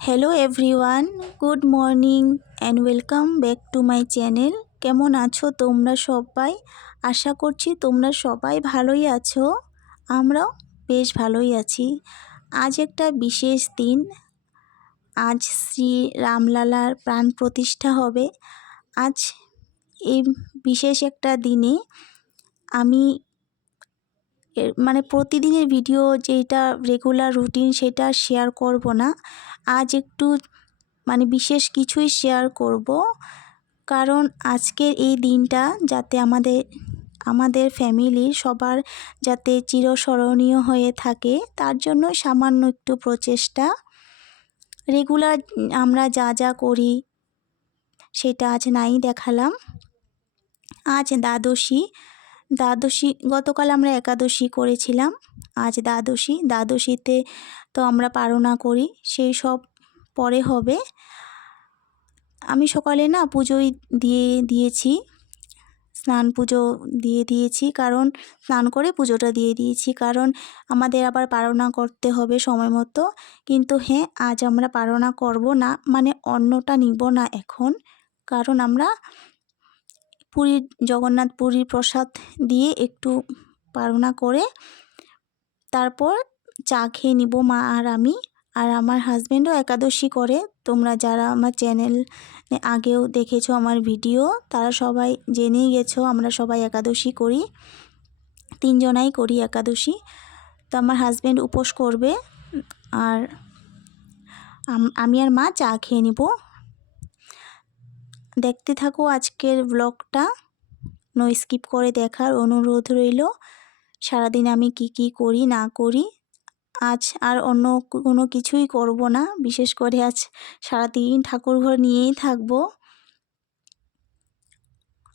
Hello everyone, good morning and welcome back to my channel. কেমন আছো তোমরা সবাই? আশা করছি তোমরা সবাই ভালোই আছো। আমরাও বেশ ভালোই আছি। আজ একটা বিশেষ দিন। আজ শ্রী রামলালার প্রাণ প্রতিষ্ঠা হবে। আজ এই বিশেষ একটা দিনে আমি প্রতিদিনের ভিডিও যেটা রেগুলার রুটিন সেটা শেয়ার করব না। আজ একটু বিশেষ কিছুই শেয়ার করব, কারণ আজকের এই দিনটা যাতে আমাদের ফ্যামিলির সবার যাতে চিরস্মরণীয় হয়ে থাকে, তার জন্য সামান্য একটু প্রচেষ্টা। রেগুলার আমরা যা যা করি সেটা আজ নাই দেখালাম। আজ দ্বাদশী, গতকাল আমরা একাদশী করেছিলাম, আজ দ্বাদশীতে তো আমরা পারনা করি, সেই সব পরে হবে। আমি সকালে পুজোই দিয়েছি, স্নান পুজো দিয়েছি, কারণ স্নান করে পুজোটা দিয়ে দিয়েছি, কারণ আমাদের আবার পারনা করতে হবে সময় মতো। কিন্তু হ্যাঁ, আজ আমরা পারনা করব না, অন্নটা নিব না এখন, কারণ আমরা জগন্নাথ পুরীর প্রসাদ দিয়ে একটু পারনা করে তারপর চা খেয়ে নিব মা আর আমি। আর আমার হাজব্যান্ডও একাদশী করে। তোমরা যারা আমার চ্যানেল আগেও দেখেছো আমার ভিডিও, তারা সবাই জেনেই গেছো আমরা সবাই একাদশী করি, 3 জনাই করি একাদশী। তো আমার হাজব্যান্ড উপোস করবে আর আমি আর মা চা খেয়ে নিব। দেখতে থাকো আজকের ব্লগটা, নো স্কিপ করে দেখার অনুরোধ রইল। সারাদিন আমি কি করি না করি, আজ আর অন্য কোনো কিছুই করব না। বিশেষ করে আজ সারাদিন ঠাকুরঘর নিয়েই থাকব।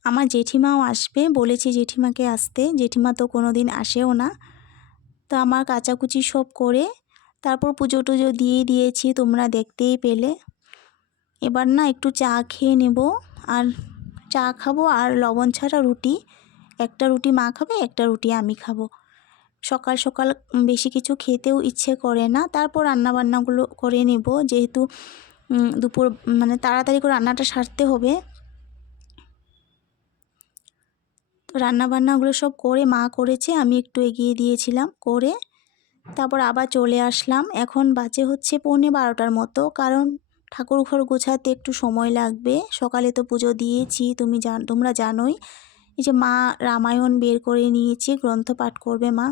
আমার জেঠিমাও আসবে, বলেছি জেঠিমাকে আসতে, জেঠিমা তো কোনো দিন আসেও না। তো আমার কাচাকুচি সব করে তারপর পুজো টুজো দিয়ে দিয়েছি, তোমরা দেখতেই পেলে। এবার একটু চা খেয়ে নেব, আর চা খাবো আর লবণ ছাড়া রুটি। একটা রুটি মা খাবে, একটা রুটি আমি খাবো। সকাল সকাল বেশি কিছু খেতেও ইচ্ছে করে না। তারপর রান্নাবান্নাগুলো করে নেব, যেহেতু দুপুর তাড়াতাড়ি করে রান্নাটা সারতে হবে। তো রান্নাবান্নাগুলো সব করে মা করেছে, আমি একটু এগিয়ে দিয়েছিলাম করে, তারপর আবার চলে আসলাম। এখন বাজে হচ্ছে 11:15 মতো, কারণ ঠাকুর ঘর গোছাতে একটু সময় লাগবে। সকালে তো পুজো দিয়েছি, তোমরা জানোই। এই যে মা রামায়ণ বের করে নিয়েছে, গ্রন্থ পাঠ করবে মা।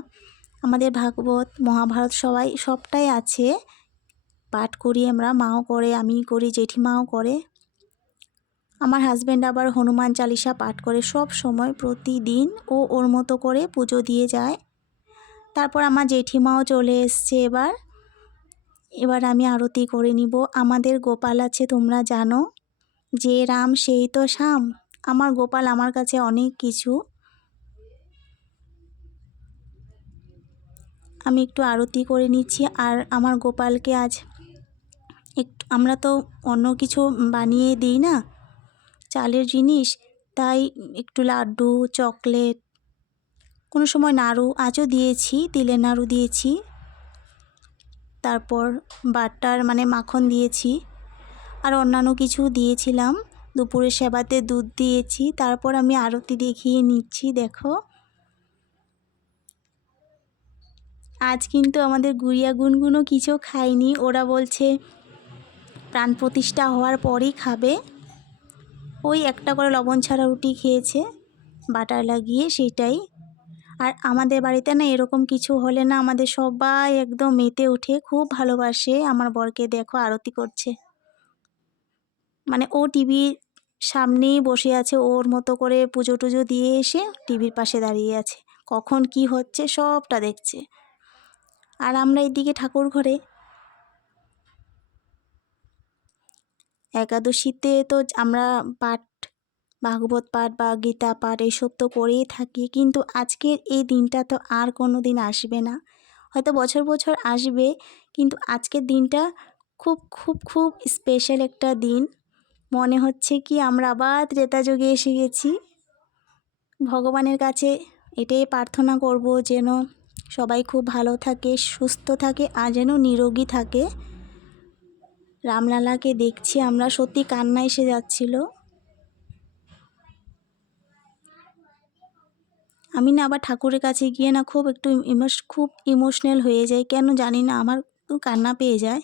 আমাদের ভাগবত মহাভারত সবটাই আছে, পাঠ করি আমরা, মাও করে, আমি করি, জেঠিমাও করে। আমার হাজব্যান্ড আবার হনুমান চালিসা পাঠ করে সব সময়, প্রতিদিন ওর মতো করে পুজো দিয়ে যায়। তারপর আমার জেঠিমাও চলে এসছে। এবার আমি আরতি করে নিব। আমাদের গোপাল আছে, তোমরা জানো, যে রাম সেই তো শ্যাম। আমার গোপাল আমার কাছে অনেক কিছু। আমি একটু আরতি করে নিচ্ছি। আর আমার গোপালকে আজ আমরা তো অন্য কিছু বানিয়ে দিই না, চালের জিনিস, তাই একটু লাড্ডু, চকলেট, কোনো সময় নাড়ু, আজও দিয়েছি, তিলের নাড়ু দিয়েছি, তারপর বাটার মাখন দিয়েছি, আর অন্যান্য কিছু দিয়েছিলাম। দুপুরে সেবাতে দুধ দিয়েছি। তারপর আমি আরতি দেখিয়ে নিচ্ছি, দেখো। আজ কিন্তু আমাদের গুড়িয়া গুনগুনও কিছু খায়নি, ওরা বলছে প্রাণ প্রতিষ্ঠা হওয়ার পরেই খাবে। ওই একটা করে লবণ ছাড়া রুটি খেয়েছে বাটার লাগিয়ে, সেটাই। আর আমাদের বাড়িতে এরকম কিছু হলে আমাদের সবাই একদম মেতে উঠে, খুব ভালোবাসে। আমার বরকে দেখো আরতি করছে, ও টিভির সামনেই বসে আছে, ওর মতো করে পুজো টুজো দিয়ে এসে টিভির পাশে দাঁড়িয়ে আছে, কখন কি হচ্ছে সবটা দেখছে। আর আমরা এদিকে ঠাকুর ঘরে একাদশীতে তো আমরা ভাগবত পাঠ বা গীতা পাঠ এসব তো করেই থাকি, কিন্তু আজকের এই দিনটা তো আর কোনো দিন আসবে না। হয়তো বছর বছর আসবে, কিন্তু আজকের দিনটা খুব খুব খুব স্পেশাল একটা দিন। মনে হচ্ছে কি আমরা আবার ত্রেতা যুগে এসে গেছি। ভগবানের কাছে এটাই প্রার্থনা করব, যেন সবাই খুব ভালো থাকে, সুস্থ থাকে, আর যেন নিরোগী থাকে। রামলালাকে দেখছি আমরা, সত্যি কান্না এসে যাচ্ছিল। আমি না আবার ঠাকুরের কাছে গিয়ে না খুব ইমোশনাল হয়ে যাই, কেন জানি না, আমার কান্না পেয়ে যায়।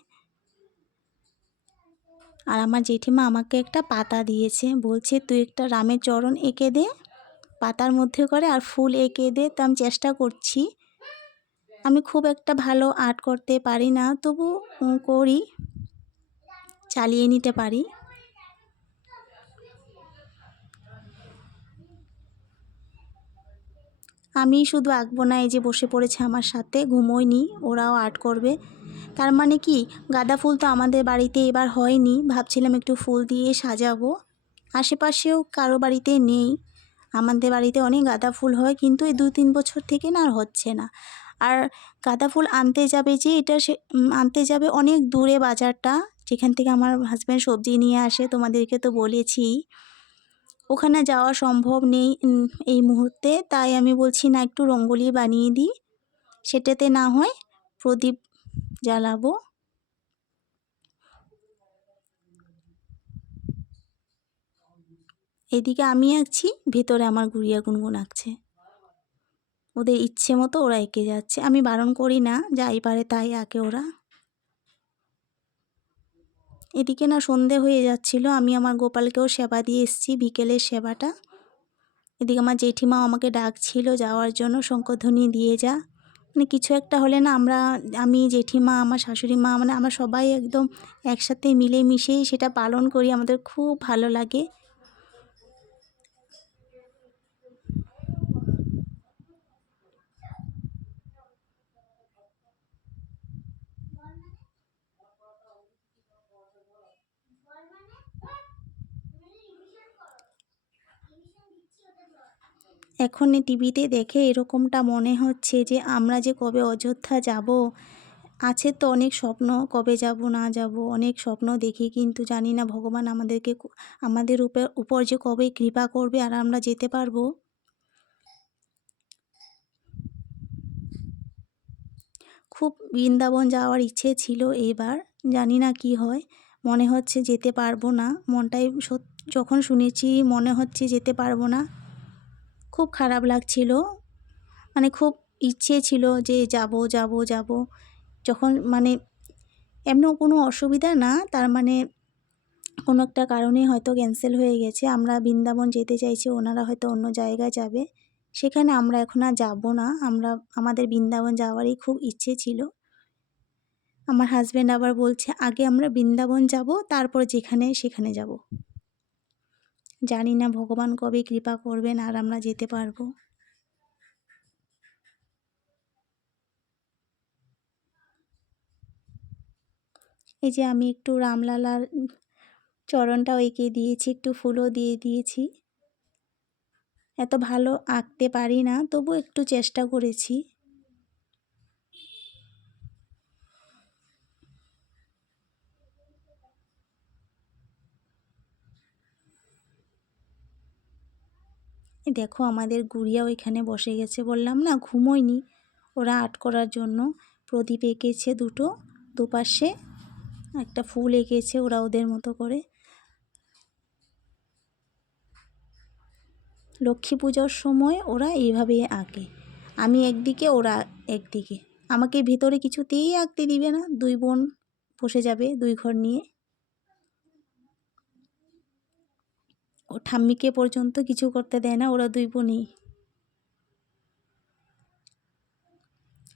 আর আমার জেঠিমা আমাকে একটা পাতা দিয়েছে, বলছে তুই একটা রামের চরণ এঁকে দে পাতার মধ্যে করে, আর ফুল এঁকে দে। তো আমি চেষ্টা করছি। আমি খুব একটা ভালো আর্ট করতে পারি না, তবু করি, চালিয়ে নিতে পারি। আমি শুধু আঁকবো না, এই যে বসে পড়েছে আমার সাথে, ঘুমোয়নি, ওরাও আর্ট করবে। তার মানে কি, গাঁদা ফুল তো আমাদের বাড়িতে এবার হয়নি, ভাবছিলাম একটু ফুল দিয়ে সাজাবো। আশেপাশেও কারো বাড়িতে নেই, আমাদের বাড়িতে অনেক গাঁদা ফুল হয়, কিন্তু এই 2-3 বছর থেকে না আর হচ্ছে না। আর গাঁদা ফুল আনতে যাবে যে আনতে যাবে অনেক দূরে বাজারটা, যেখান থেকে আমার হাজব্যান্ড সবজি নিয়ে আসে, তোমাদেরকে তো বলেছি। ওখানে যাওয়া সম্ভব নেই এই মুহূর্তে, তাই আমি বলছি না একটু রঙ্গোলি বানিয়ে দিই, সেটাতে না হয় প্রদীপ জ্বালাবো। এদিকে আমি আঁকছি, ভেতরে আমার গুড়িয়া গুনগুন আঁকছে। ওদের ইচ্ছে মতো ওরা এঁকে যাচ্ছে, আমি বারণ করি না, যাই পারে তাই আঁকে ওরা। এদিকে না সন্ধে হয়ে যাচ্ছিল, আমি আমার গোপালকেও সেবা দিয়ে এসেছি, বিকেলের সেবাটা। এদিকে আমার জেঠিমাও আমাকে ডাকছিল যাওয়ার জন্য, শঙ্খধ্বনি দিয়ে যা। মানে কিছু একটা হলে না আমি জেঠিমা, আমার শাশুড়ি মা, মানে আমরা সবাই একদম একসাথে মিলেমিশেই সেটা পালন করি, আমাদের খুব ভালো লাগে। এখন টিভিতে দেখে এরকমটা মনে হচ্ছে যে আমরা যে কবে অযোধ্যা যাব। আছে তো অনেক স্বপ্ন, কবে যাব না যাব, অনেক স্বপ্ন দেখি, কিন্তু জানি না ভগবান আমাদের উপর যে কবে কৃপা করবে আর আমরা যেতে পারবো। খুব বৃন্দাবন যাওয়ার ইচ্ছে ছিল এবার, জানি না কি হয়, মনে হচ্ছে যেতে পারবো না, যখন শুনেছি মনে হচ্ছে যেতে পারবো না, খুব খারাপ লাগছিল। মানে খুব ইচ্ছে ছিল যে যাব যাব যাব, যখন মানে এমন কোনো অসুবিধা না, তার মানে কোনো একটা কারণে হয়তো ক্যান্সেল হয়ে গেছে, আমরা বৃন্দাবন যেতে চাইছি, ওনারা হয়তো অন্য জায়গায় যাবে, সেখানে আমরা এখন আর যাবো না। আমাদের বৃন্দাবন যাওয়ারই খুব ইচ্ছে ছিল। আমার হাজব্যান্ড আবার বলছে আগে আমরা বৃন্দাবন যাব, তারপর সেখানে যাব। জানি না ভগবান কবে কৃপা করবেন আর আমরা যেতে পারবো। এই যে আমি একটু রামলালার চরণটাও এঁকে দিয়েছি, একটু ফুলও দিয়ে দিয়েছি। এত ভালো আঁকতে পারি না, তবু একটু চেষ্টা করেছি। দেখো আমাদের গুড়িয়াও এখানে বসে গেছে, বললাম না ঘুমোয়নি, ওরা আর্ট করার জন্য প্রদীপ এঁকেছে দুপাশে একটা ফুল এঁকেছে ওরা ওদের মতো করে। লক্ষ্মী পুজোর সময় ওরা এইভাবে আঁকে, আমি একদিকে ওরা একদিকে, আমাকে ভিতরে কিছুতেই আঁকতে দিবে না, দুই বোন বসে যাবে 2 ঘর নিয়ে। ও ঠাম্মিকে পর্যন্ত কিছু করতে দেয় না, ওরা 2 বোনই।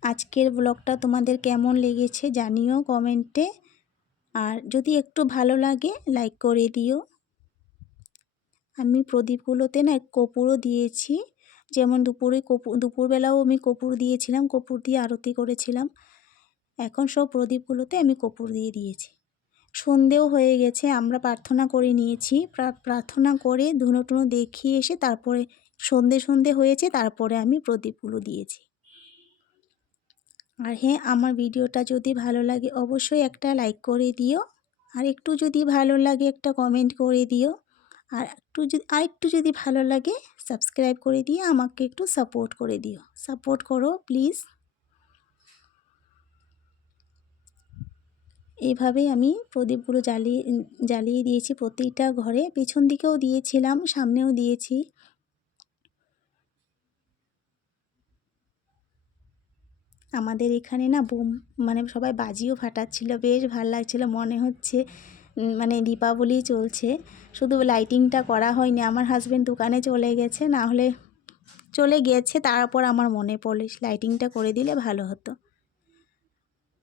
আজকের ব্লগটা তোমাদের কেমন লেগেছে জানিও কমেন্টে, আর যদি একটু ভালো লাগে লাইক করে দিও। আমি প্রদীপগুলোতে না কর্পূরও দিয়েছি, যেমন দুপুরবেলাও আমি কর্পূর দিয়েছিলাম, কর্পূর দিয়ে আরতি করেছিলাম, এখন সব প্রদীপগুলোতে আমি কর্পূর দিয়ে দিয়েছি। সন্ধেও হয়ে গেছে, আমরা প্রার্থনা করে নিয়েছি, প্রার্থনা করে ধুনো টুনো দেখিয়ে এসে তারপরে সন্ধে হয়েছে, তারপরে আমি প্রদীপগুলো দিয়েছি। আর হ্যাঁ, আমার ভিডিওটা যদি ভালো লাগে অবশ্যই একটা লাইক করে দিও, আর একটু যদি ভালো লাগে একটা কমেন্ট করে দিও, আর একটু যদি ভালো লাগে সাবস্ক্রাইব করে দিয়ে আমাকে একটু সাপোর্ট করে দিও, সাপোর্ট করো প্লিজ। এইভাবেই আমি প্রদীপগুলো জ্বালিয়ে দিয়েছি প্রতিটা ঘরে, পেছন দিকেও দিয়েছিলাম, সামনেও দিয়েছি। আমাদের এখানে না মানে সবাই বাজিও ফাটাচ্ছিল, বেশ ভাল লাগছিল, মনে হচ্ছে মানে দীপাবলি চলছে। শুধু লাইটিংটা করা হয়নি, আমার হাজব্যান্ড দোকানে চলে গেছে, না হলে চলে গেছে, তারপর আমার মনে পড়লো লাইটিংটা করে দিলে ভালো হতো।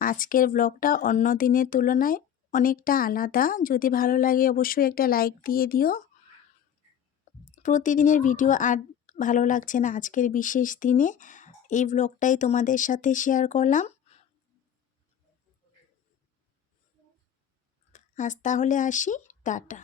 আজকের ব্লগটা অন্য দিনের তুলনায় অনেকটা আলাদা। যদি ভালো লাগে অবশ্যই একটা লাইক দিয়ে দিও। প্রতিদিনের ভিডিও আর ভালো লাগছে না, আজকের বিশেষ দিনে এই ব্লগটাই তোমাদের সাথে শেয়ার করলাম। আজ তাহলে আসি, টাটা।